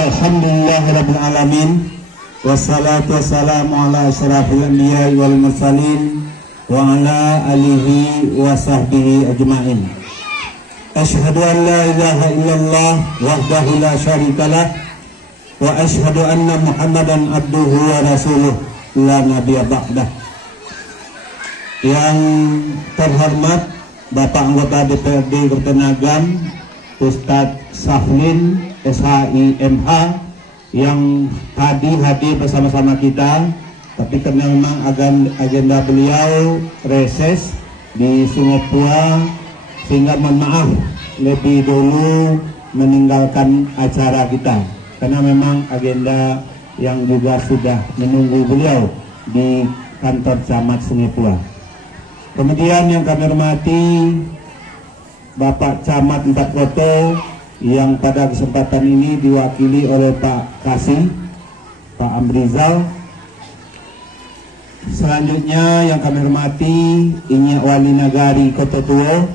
Alhamdulillahirabbil alamin. Wassalatu wassalamu ala asyrafil anbiya'i wal mursalin wa ala alihi wa sahbihi ajma'in. Asyhadu an la ilaha illallah wahdahu la syarikalah wa asyhadu anna Muhammadan abduhu wa rasuluh la nabiyya ba'dah. Yang terhormat Bapak anggota DPRD Kertanagam Ustadz Saflin SHIMH yang tadi hadir bersama-sama kita, tapi karena memang agenda beliau reses di Sungai Pua sehingga mohon maaf lebih dulu meninggalkan acara kita karena memang agenda yang juga sudah menunggu beliau di kantor Camat Sungai Pua. Kemudian yang kami hormati Bapak Camat Empat Koto yang pada kesempatan ini diwakili oleh Pak Kasih, Pak Amrizal. Selanjutnya yang kami hormati Inyak Wali Nagari Koto Tuo,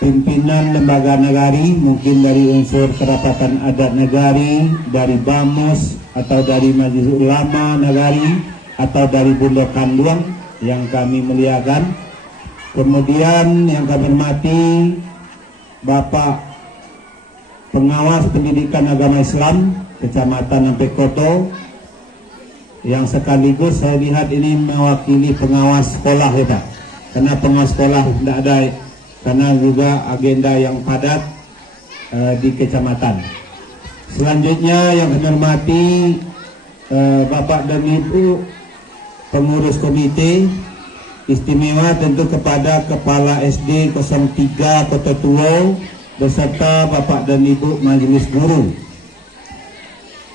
pimpinan lembaga nagari, mungkin dari unsur kerapatan adat nagari, dari BAMUS atau dari Majelis Ulama Nagari atau dari Bunda Kanduang yang kami muliakan. Kemudian yang kami hormati Bapak Pengawas Pendidikan Agama Islam Kecamatan Ampekoto yang sekaligus saya lihat ini mewakili pengawas sekolah ya Pak, karena pengawas sekolah tidak ada karena juga agenda yang padat di kecamatan. Selanjutnya yang kami hormati Bapak dan Ibu pengurus komite, istimewa tentu kepada Kepala SD 03 Kota Tuo beserta Bapak dan Ibu Majelis Guru.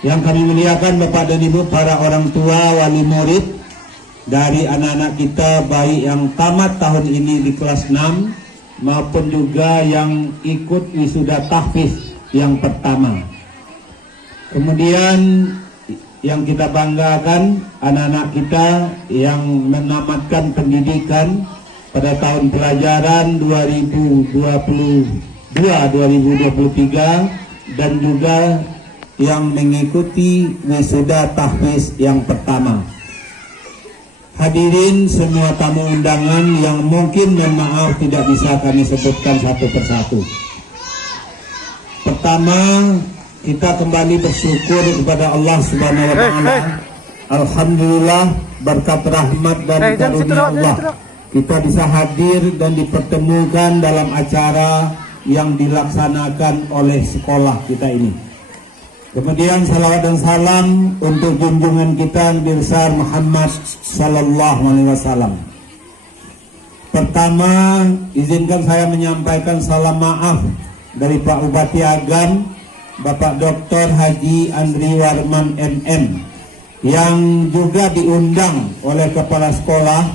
Yang kami muliakan Bapak dan Ibu para orang tua, wali murid dari anak-anak kita baik yang tamat tahun ini di kelas 6 maupun juga yang ikut wisuda tahfiz yang pertama. Kemudian yang kita banggakan anak-anak kita yang menamatkan pendidikan pada tahun pelajaran 2022-2023 dan juga yang mengikuti wisuda tahfiz yang pertama. Hadirin semua tamu undangan yang mungkin maaf tidak bisa kami sebutkan satu persatu. Pertama, kita kembali bersyukur kepada Allah Subhanahu wa Ta'ala. Alhamdulillah berkat rahmat dan karunia Allah kita bisa hadir dan dipertemukan dalam acara yang dilaksanakan oleh sekolah kita ini. Kemudian salawat dan salam untuk junjungan kita Nabi besar Muhammad sallallahu alaihi wasallam. Pertama, izinkan saya menyampaikan salam maaf dari Pak Bupati Agam Bapak Dr. Haji Andri Warman MM yang juga diundang oleh kepala sekolah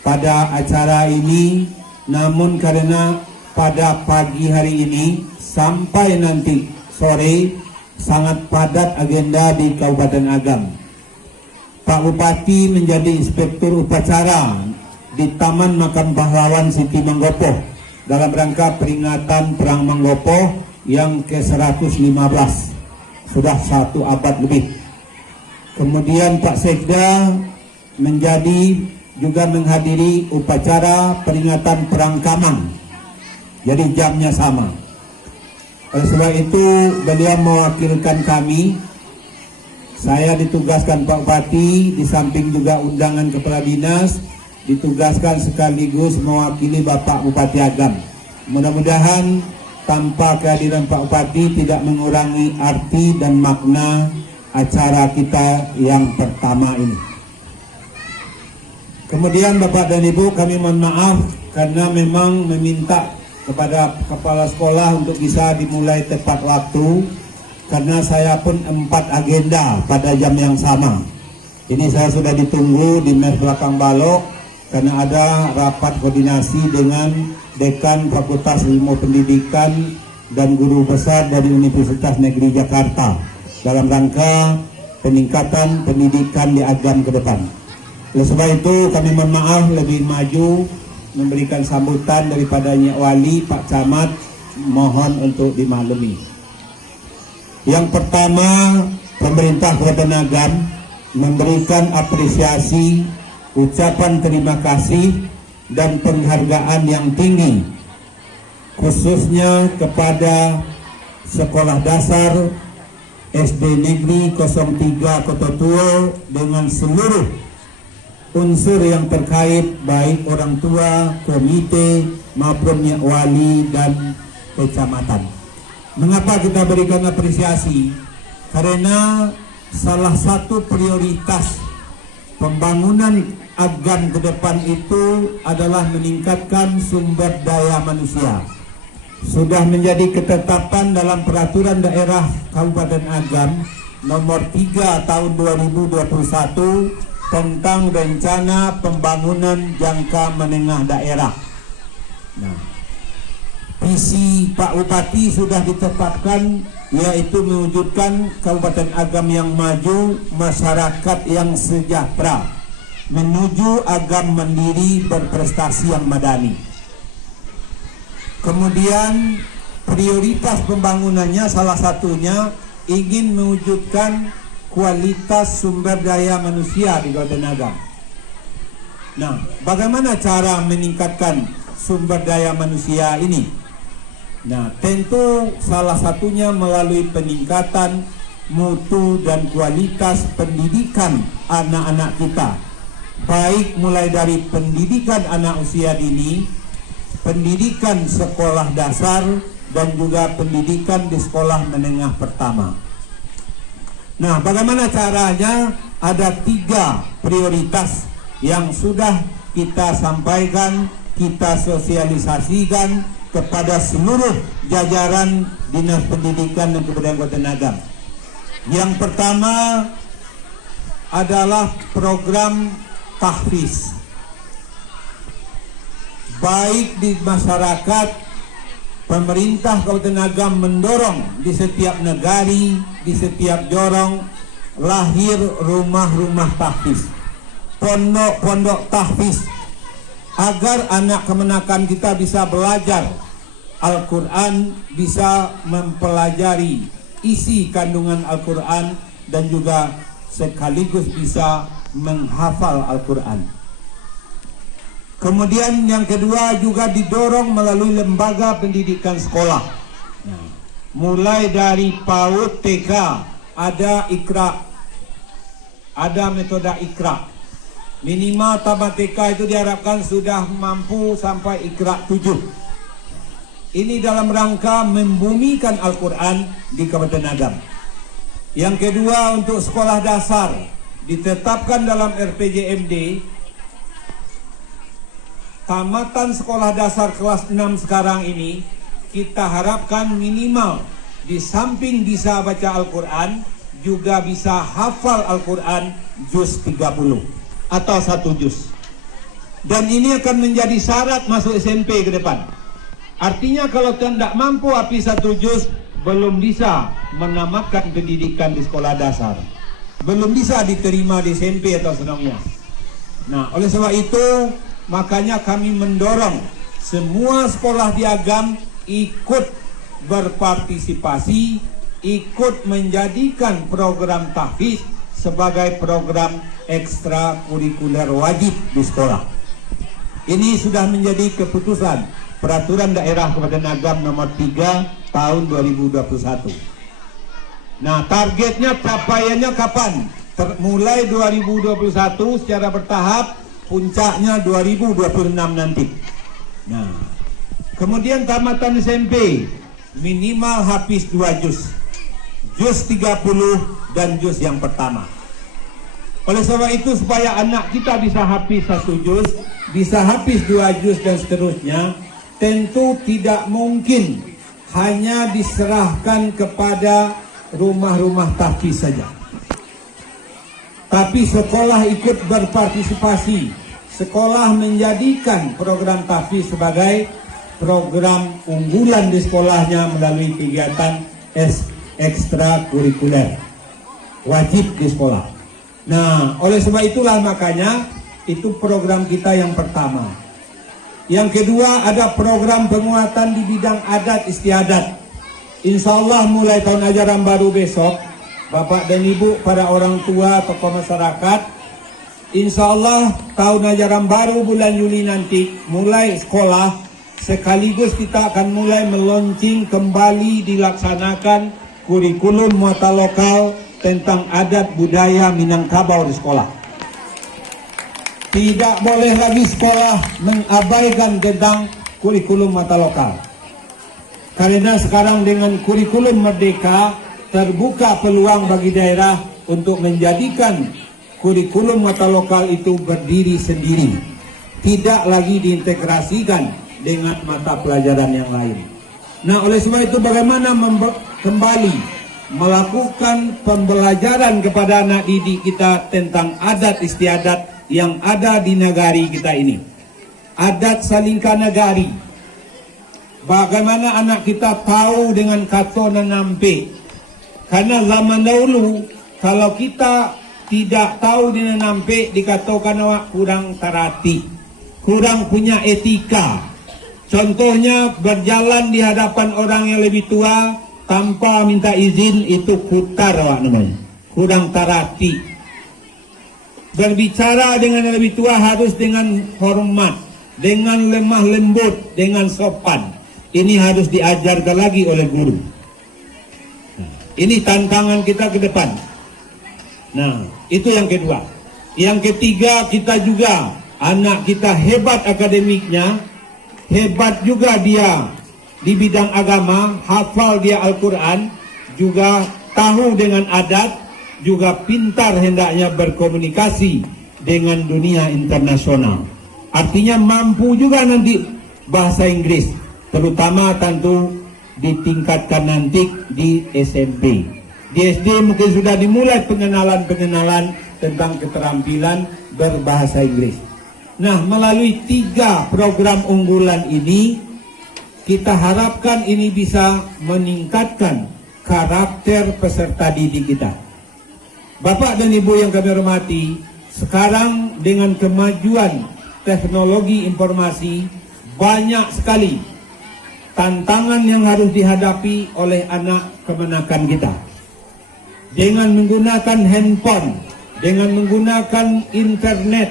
pada acara ini, namun karena pada pagi hari ini sampai nanti sore sangat padat agenda di Kabupaten Agam. Pak Bupati menjadi inspektur upacara di Taman Makam Pahlawan Siti Manggopo dalam rangka peringatan Perang Manggopo yang ke-115, sudah 1 abad lebih. Kemudian Pak Sekda juga menghadiri upacara peringatan Perang Kamang, jadi jamnya sama. Oleh sebab itu beliau mewakilkan kami. Saya ditugaskan Pak Bupati, di samping juga undangan kepala dinas, ditugaskan sekaligus mewakili Bapak Bupati Agam. Mudah-mudahan tanpa kehadiran Pak Bupati tidak mengurangi arti dan makna acara kita yang pertama ini. Kemudian Bapak dan Ibu, kami mohon maaf karena memang meminta kepada kepala sekolah untuk bisa dimulai tepat waktu, karena saya pun 4 agenda pada jam yang sama. Ini saya sudah ditunggu di mes belakang balok karena ada rapat koordinasi dengan Dekan Fakultas Ilmu Pendidikan dan guru besar dari Universitas Negeri Jakarta dalam rangka peningkatan pendidikan di Agam ke depan. Oleh sebab itu kami mohon maaf lebih maju memberikan sambutan daripada Nyak Wali, Pak Camat, mohon untuk dimaklumi. Yang pertama, pemerintah Kabupaten Agam memberikan apresiasi, ucapan terima kasih dan penghargaan yang tinggi khususnya kepada Sekolah Dasar SD Negeri 03 Kota Tua dengan seluruh unsur yang terkait, baik orang tua, komite maupun wali dan kecamatan. Mengapa kita berikan apresiasi? Karena salah satu prioritas pembangunan Agam ke depan itu adalah meningkatkan sumber daya manusia. Sudah menjadi ketetapan dalam peraturan daerah Kabupaten Agam nomor 3 tahun 2021 tentang rencana pembangunan jangka menengah daerah. Nah, visi Pak Bupati sudah ditetapkan, yaitu mewujudkan Kabupaten Agam yang maju, masyarakat yang sejahtera, menuju Agam mandiri berprestasi yang madani. Kemudian prioritas pembangunannya salah satunya ingin mewujudkan kualitas sumber daya manusia di Kabupaten Agam. Nah, bagaimana cara meningkatkan sumber daya manusia ini? Nah, tentu salah satunya melalui peningkatan mutu dan kualitas pendidikan anak-anak kita. Baik mulai dari pendidikan anak usia dini, pendidikan sekolah dasar, dan juga pendidikan di sekolah menengah pertama. Nah, bagaimana caranya? Ada 3 prioritas yang sudah kita sampaikan, kita sosialisasikan kepada seluruh jajaran Dinas Pendidikan dan Kebudayaan Kabupaten Agam. Yang pertama adalah program tahfiz. Baik di masyarakat, pemerintah Kabupaten Agam mendorong di setiap negari, di setiap jorong lahir rumah-rumah tahfiz, pondok-pondok tahfiz, agar anak kemenakan kita bisa belajar Al-Quran, bisa mempelajari isi kandungan Al-Quran, dan juga sekaligus bisa menghafal Al-Quran. Kemudian yang kedua juga didorong melalui lembaga pendidikan sekolah. Mulai dari PAUD, TK, ada Iqra, ada metode Iqra. Minimal tamat TK itu diharapkan sudah mampu sampai Iqra 7. Ini dalam rangka membumikan Al-Quran di Kabupaten Agam. Yang kedua, untuk sekolah dasar ditetapkan dalam RPJMD, tamatan sekolah dasar kelas 6 sekarang ini kita harapkan minimal di samping bisa baca Al-Quran, juga bisa hafal Al-Quran juz 30 atau 1 juz. Dan ini akan menjadi syarat masuk SMP ke depan. Artinya kalau tidak mampu api 1 juz, belum bisa menamatkan pendidikan di sekolah dasar, belum bisa diterima di SMP atau seterusnya. Nah, oleh sebab itu makanya kami mendorong semua sekolah di Agam ikut berpartisipasi, ikut menjadikan program tahfiz sebagai program ekstrakurikuler wajib di sekolah. Ini sudah menjadi keputusan Peraturan Daerah Kabupaten Agam nomor 3 tahun 2021. Nah, targetnya capaiannya kapan? Mulai 2021 secara bertahap, puncaknya 2026 nanti. Nah, kemudian tamatan SMP minimal habis 2 juz, juz 30 dan juz yang pertama. Oleh sebab itu, supaya anak kita bisa habis 1 juz, bisa habis 2 juz dan seterusnya, tentu tidak mungkin hanya diserahkan kepada rumah-rumah tahfiz saja. Tapi sekolah ikut berpartisipasi. Sekolah menjadikan program tahfiz sebagai program unggulan di sekolahnya melalui kegiatan ekstrakurikuler wajib di sekolah. Nah, oleh sebab itulah makanya itu program kita yang pertama. Yang kedua, ada program penguatan di bidang adat istiadat. Insya Allah mulai tahun ajaran baru besok, Bapak dan Ibu, para orang tua, tokoh masyarakat, insya Allah tahun ajaran baru bulan Juli nanti mulai sekolah, sekaligus kita akan mulai meluncing kembali dilaksanakan kurikulum muatan lokal tentang adat budaya Minangkabau di sekolah. Tidak boleh lagi sekolah mengabaikan tentang kurikulum mata lokal. Karena sekarang dengan kurikulum merdeka terbuka peluang bagi daerah untuk menjadikan kurikulum mata lokal itu berdiri sendiri, tidak lagi diintegrasikan dengan mata pelajaran yang lain. Nah, oleh sebab itu bagaimana kembali melakukan pembelajaran kepada anak didik kita tentang adat istiadat yang ada di negari kita ini. Adat salingka negari. Bagaimana anak kita tahu dengan kato nanampe. Karena zaman dahulu kalau kita tidak tahu dengan nampe dikatakan awak kurang tarati, kurang punya etika. Contohnya berjalan di hadapan orang yang lebih tua tanpa minta izin, itu kutar awak namanya, kurang tarati. Berbicara dengan yang lebih tua harus dengan hormat, dengan lemah lembut, dengan sopan. Ini harus diajarkan lagi oleh guru. Ini tantangan kita ke depan. Nah, itu yang kedua. Yang ketiga, kita juga, anak kita hebat akademiknya, hebat juga dia di bidang agama, hafal dia Al-Quran, juga tahu dengan adat, juga pintar hendaknya berkomunikasi dengan dunia internasional. Artinya mampu juga nanti bahasa Inggris, terutama tentu ditingkatkan nanti di SMP. Di SD mungkin sudah dimulai pengenalan-pengenalan tentang keterampilan berbahasa Inggris. Nah, melalui 3 program unggulan ini, kita harapkan ini bisa meningkatkan karakter peserta didik kita. Bapak dan Ibu yang kami hormati, sekarang dengan kemajuan teknologi informasi, banyak sekali tantangan yang harus dihadapi oleh anak kemenakan kita. Dengan menggunakan handphone, dengan menggunakan internet,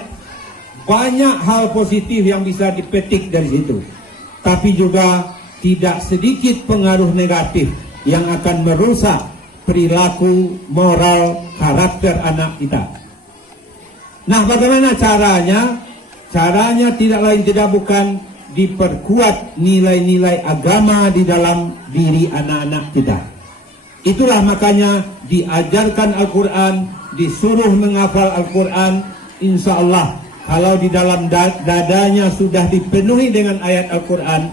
banyak hal positif yang bisa dipetik dari situ. Tapi juga tidak sedikit pengaruh negatif yang akan merusak perilaku, moral, karakter anak kita. Nah, bagaimana caranya? Caranya tidak lain tidak bukan diperkuat nilai-nilai agama di dalam diri anak-anak kita. Itulah makanya diajarkan Al-Quran, disuruh menghafal Al-Quran. Insya Allah kalau di dalam dadanya sudah dipenuhi dengan ayat Al-Quran,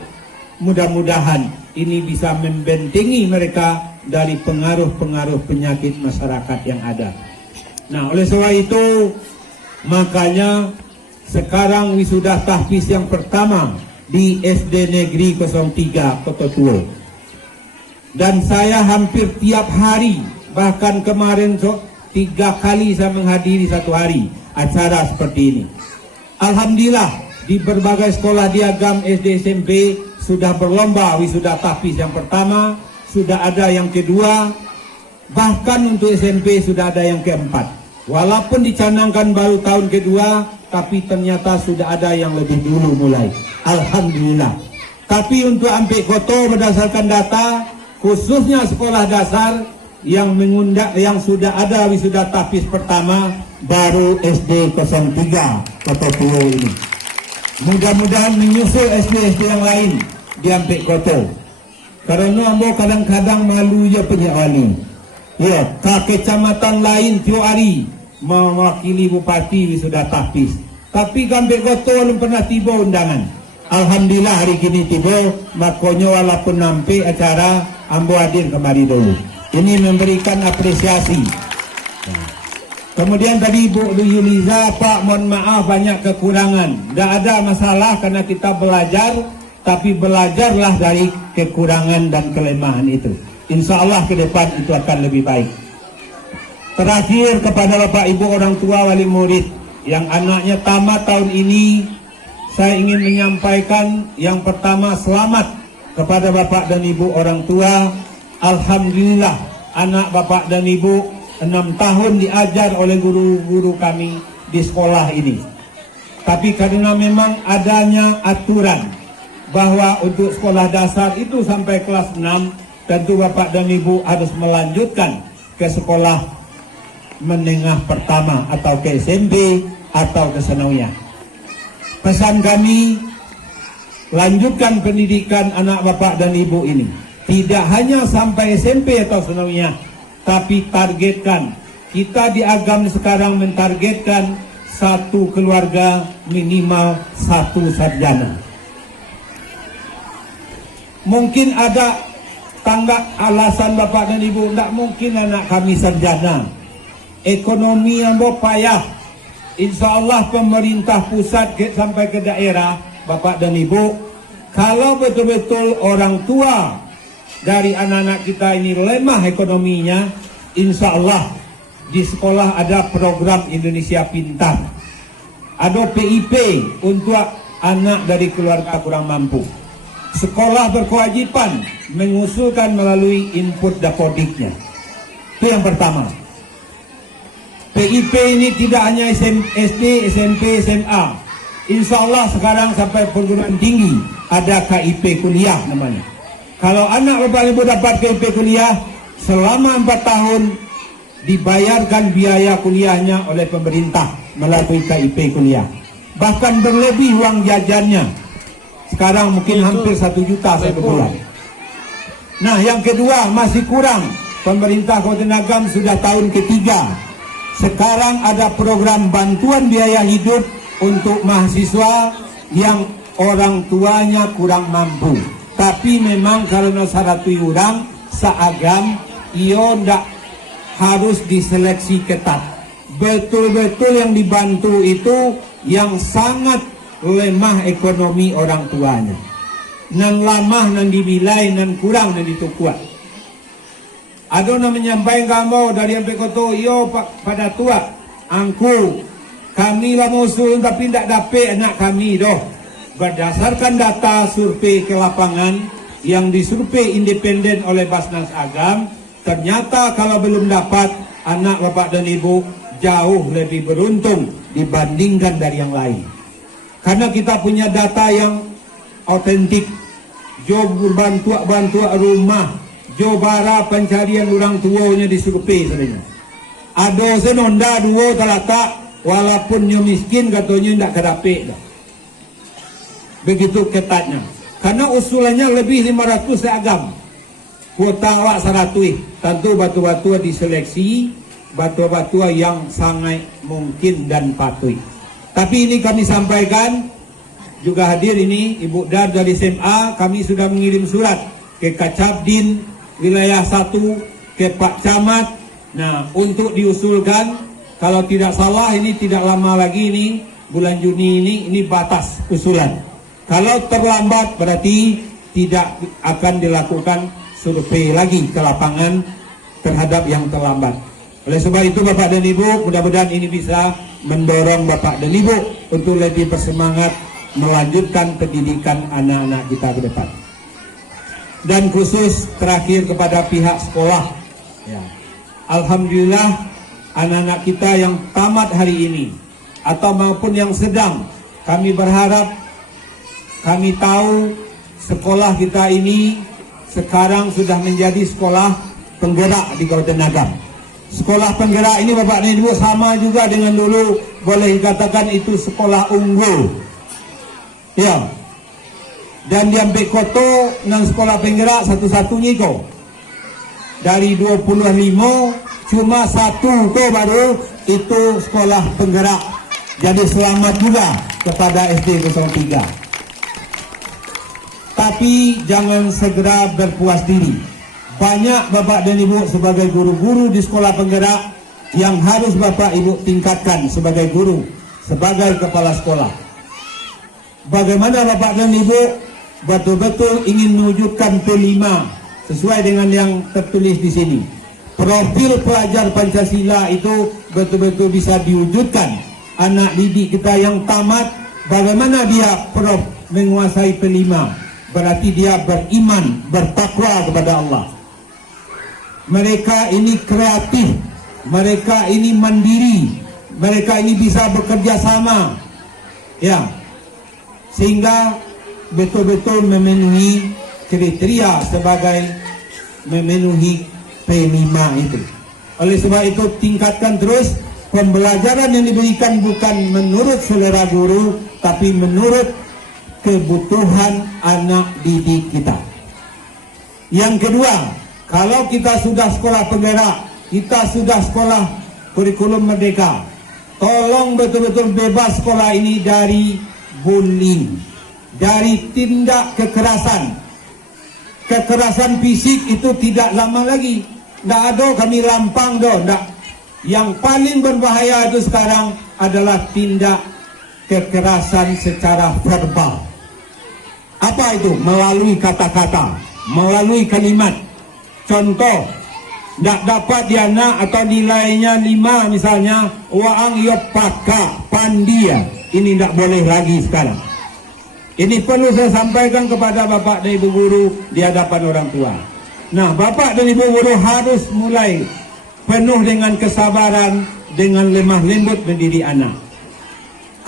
mudah-mudahan ini bisa membentengi mereka dari pengaruh-pengaruh penyakit masyarakat yang ada. Nah, oleh sebab itu makanya sekarang wisuda tahfiz yang pertama di SD Negeri 03 Kota Tua. Dan saya hampir tiap hari, bahkan kemarin 3 kali saya menghadiri satu hari acara seperti ini. Alhamdulillah di berbagai sekolah di Agam SD SMP sudah berlomba wisuda tahfiz yang pertama, sudah ada yang kedua, bahkan untuk SMP sudah ada yang keempat. Walaupun dicanangkan baru tahun kedua, tapi ternyata sudah ada yang lebih dulu mulai. Alhamdulillah. Tapi untuk Ampek Koto berdasarkan data, khususnya sekolah dasar yang sudah ada wisuda tahfiz pertama baru SD 03 Kota Tua ini. Mudah-mudahan menyusul SD-SD yang lain di Ampek Koto. Karena ambo kadang-kadang malu ya penyawali. Ya, kecamatan lain tiap hari mewakili bupati wisuda tahfiz. Tapi Ampek Koto belum pernah tiba undangan. Alhamdulillah hari ini tiba, makanya walaupun nampi acara ambo hadir kemari dulu. Ini memberikan apresiasi. Kemudian tadi Ibu Yuliza, Pak mohon maaf banyak kekurangan. Tidak ada masalah karena kita belajar, tapi belajarlah dari kekurangan dan kelemahan itu. Insya Allah ke depan itu akan lebih baik. Terakhir kepada Bapak Ibu orang tua wali murid yang anaknya tamat tahun ini, saya ingin menyampaikan yang pertama selamat kepada Bapak dan Ibu orang tua Alhamdulillah anak bapak dan ibu 6 tahun diajar oleh guru-guru kami di sekolah ini. Tapi karena memang adanya aturan bahwa untuk sekolah dasar itu sampai kelas 6, tentu bapak dan ibu harus melanjutkan ke sekolah menengah pertama atau ke SMP atau ke sanawiyah. Pesan kami, lanjutkan pendidikan anak bapak dan ibu ini. Tidak hanya sampai SMP atau sanawiyah, tapi targetkan. Kita di agam sekarang mentargetkan satu keluarga minimal 1 sarjana. Mungkin ada tanggap alasan bapak dan ibu, tidak mungkin anak kami sarjana. Ekonomi yang payah. Insya Allah pemerintah pusat sampai ke daerah, bapak dan ibu, kalau betul-betul orang tua dari anak-anak kita ini lemah ekonominya, insya Allah di sekolah ada program Indonesia Pintar, ada PIP untuk anak dari keluarga kurang mampu. Sekolah berkewajiban mengusulkan melalui input dapodiknya. Itu yang pertama. PIP ini tidak hanya SD, SMP, SMA. Insya Allah sekarang sampai perguruan tinggi ada KIP kuliah namanya. Kalau anak bapak ibu dapat KIP kuliah, selama 4 tahun dibayarkan biaya kuliahnya oleh pemerintah melalui KIP kuliah. Bahkan berlebih uang jajannya. Sekarang mungkin hampir 1 juta satu bulan. Nah, yang kedua masih kurang. Pemerintah Kabupaten Agam sudah tahun ketiga. Sekarang ada program bantuan biaya hidup untuk mahasiswa yang orang tuanya kurang mampu. Tapi memang karena syarat orang seagam, ia tidak harus diseleksi ketat. Betul-betul yang dibantu itu yang sangat lemah ekonomi orang tuanya. Nan lamah, nan dibilai, nan kurang, nan ditukuat. Ada yang menyampaikan kamu dari sampai koto, yo pada tua, angku, kami lah musuh tapi tidak dapat anak kami doh. Berdasarkan data survei ke lapangan yang disurvei independen oleh Basnas Agam, ternyata kalau belum dapat anak bapak dan ibu jauh lebih beruntung dibandingkan dari yang lain. Karena kita punya data yang autentik, job bantua rumah, Jobara pencarian orang tuanya di survei sebenarnya. Ada senonda dua talata walaupun nyo miskin katanya tidak kedapet. Begitu ketatnya. Karena usulannya lebih 500 seagam. Kuota awak 100. Tentu batu-batu diseleksi, batu-batu yang sangat mungkin dan patuh. Tapi ini kami sampaikan, juga hadir ini Ibu Dar dari SMA, kami sudah mengirim surat ke Kacabdin wilayah 1 ke Pak Camat. Nah, untuk diusulkan, kalau tidak salah ini tidak lama lagi ini bulan Juni ini batas usulan. Kalau terlambat berarti tidak akan dilakukan survei lagi ke lapangan terhadap yang terlambat. Oleh sebab itu Bapak dan Ibu, mudah-mudahan ini bisa mendorong Bapak dan Ibu untuk lebih bersemangat melanjutkan pendidikan anak-anak kita ke depan. Dan khusus terakhir kepada pihak sekolah, ya. Alhamdulillah anak-anak kita yang tamat hari ini atau maupun yang sedang, kami berharap, kami tahu sekolah kita ini sekarang sudah menjadi sekolah penggerak di Kabupaten Agam. Sekolah penggerak ini Bapak dan Ibu sama juga dengan dulu boleh dikatakan itu sekolah unggul, ya. Dan di Ambekoto dengan sekolah penggerak satu-satunya kok. Dari 25 cuma 1 kok baru itu sekolah penggerak. Jadi selamat juga kepada SD 03. Tapi jangan segera berpuas diri. Banyak Bapak dan Ibu sebagai guru-guru di sekolah penggerak yang harus Bapak Ibu tingkatkan sebagai guru, sebagai kepala sekolah. Bagaimana Bapak dan Ibu betul-betul ingin mewujudkan P5 sesuai dengan yang tertulis di sini. Profil pelajar Pancasila itu betul-betul bisa diwujudkan. Anak didik kita yang tamat, bagaimana dia menguasai P5? Berarti dia beriman, bertakwa kepada Allah. mereka ini kreatif, mereka ini mandiri, mereka ini bisa bekerja sama, ya, sehingga betul-betul memenuhi kriteria sebagai memenuhi P5 itu. Oleh sebab itu tingkatkan terus pembelajaran yang diberikan bukan menurut selera guru, tapi menurut kebutuhan anak didik kita. Yang kedua, kalau kita sudah sekolah penggerak, kita sudah sekolah kurikulum merdeka, tolong betul-betul bebas sekolah ini dari bullying, dari tindak kekerasan. Kekerasan fisik itu tidak lama lagi. Tidak ada kami lampang do. Yang paling berbahaya itu sekarang adalah tindak kekerasan secara verbal. Apa itu? Melalui kata-kata, melalui kalimat. Contoh, tidak dapat diana atau nilainya 5 misalnya, waang yo paka pandia. Ini tidak boleh lagi sekarang. Ini perlu saya sampaikan kepada Bapak dan Ibu Guru di hadapan orang tua. Nah, Bapak dan Ibu Guru harus mulai penuh dengan kesabaran, dengan lemah lembut mendidik anak.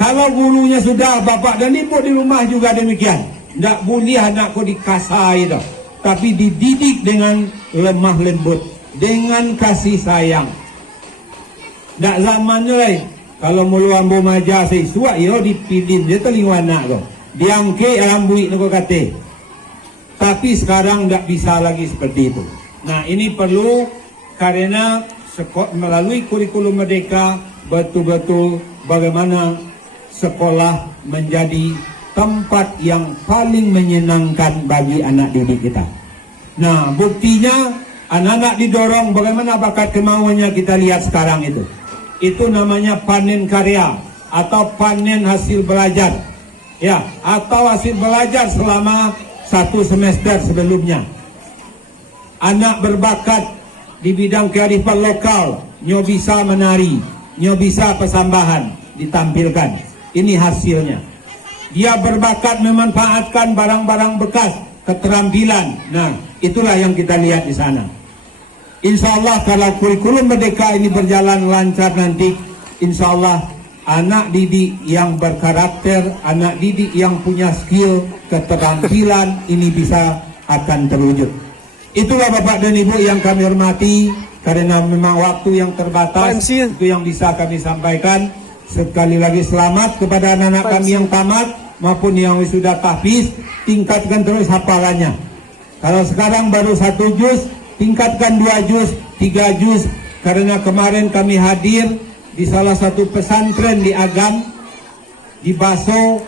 Kalau gurunya sudah, Bapak dan Ibu di rumah juga demikian. Tidak boleh anakku dikasai dah, tapi dididik dengan lemah lembut, dengan kasih sayang. Tak zamannya lah. Kalau mulu ambo maja siswa, yo dipilin dia telinga anak tu. Diangke alambuik nak kata. Tapi sekarang tak bisa lagi seperti itu. Nah, ini perlu karena melalui kurikulum merdeka betul-betul bagaimana sekolah menjadi tempat yang paling menyenangkan bagi anak didik kita. Nah, buktinya anak-anak didorong bagaimana bakat kemauannya kita lihat sekarang itu. Itu namanya panen karya atau panen hasil belajar. Ya, atau hasil belajar selama 1 semester sebelumnya. Anak berbakat di bidang kearifan lokal, nyo bisa menari, nyo bisa persambahan ditampilkan. Ini hasilnya. Dia berbakat memanfaatkan barang-barang bekas, keterampilan. Nah, itulah yang kita lihat di sana. Insya Allah kalau kurikulum merdeka ini berjalan lancar nanti, insya Allah anak didik yang berkarakter, anak didik yang punya skill, keterampilan ini bisa akan terwujud. Itulah Bapak dan Ibu yang kami hormati, karena memang waktu yang terbatas, itu yang bisa kami sampaikan. Sekali lagi selamat kepada anak-anak kami yang tamat maupun yang sudah tahfiz, tingkatkan terus hafalannya. Kalau sekarang baru 1 juz, tingkatkan 2 juz, 3 juz, karena kemarin kami hadir di salah satu pesantren di Agam, di Baso,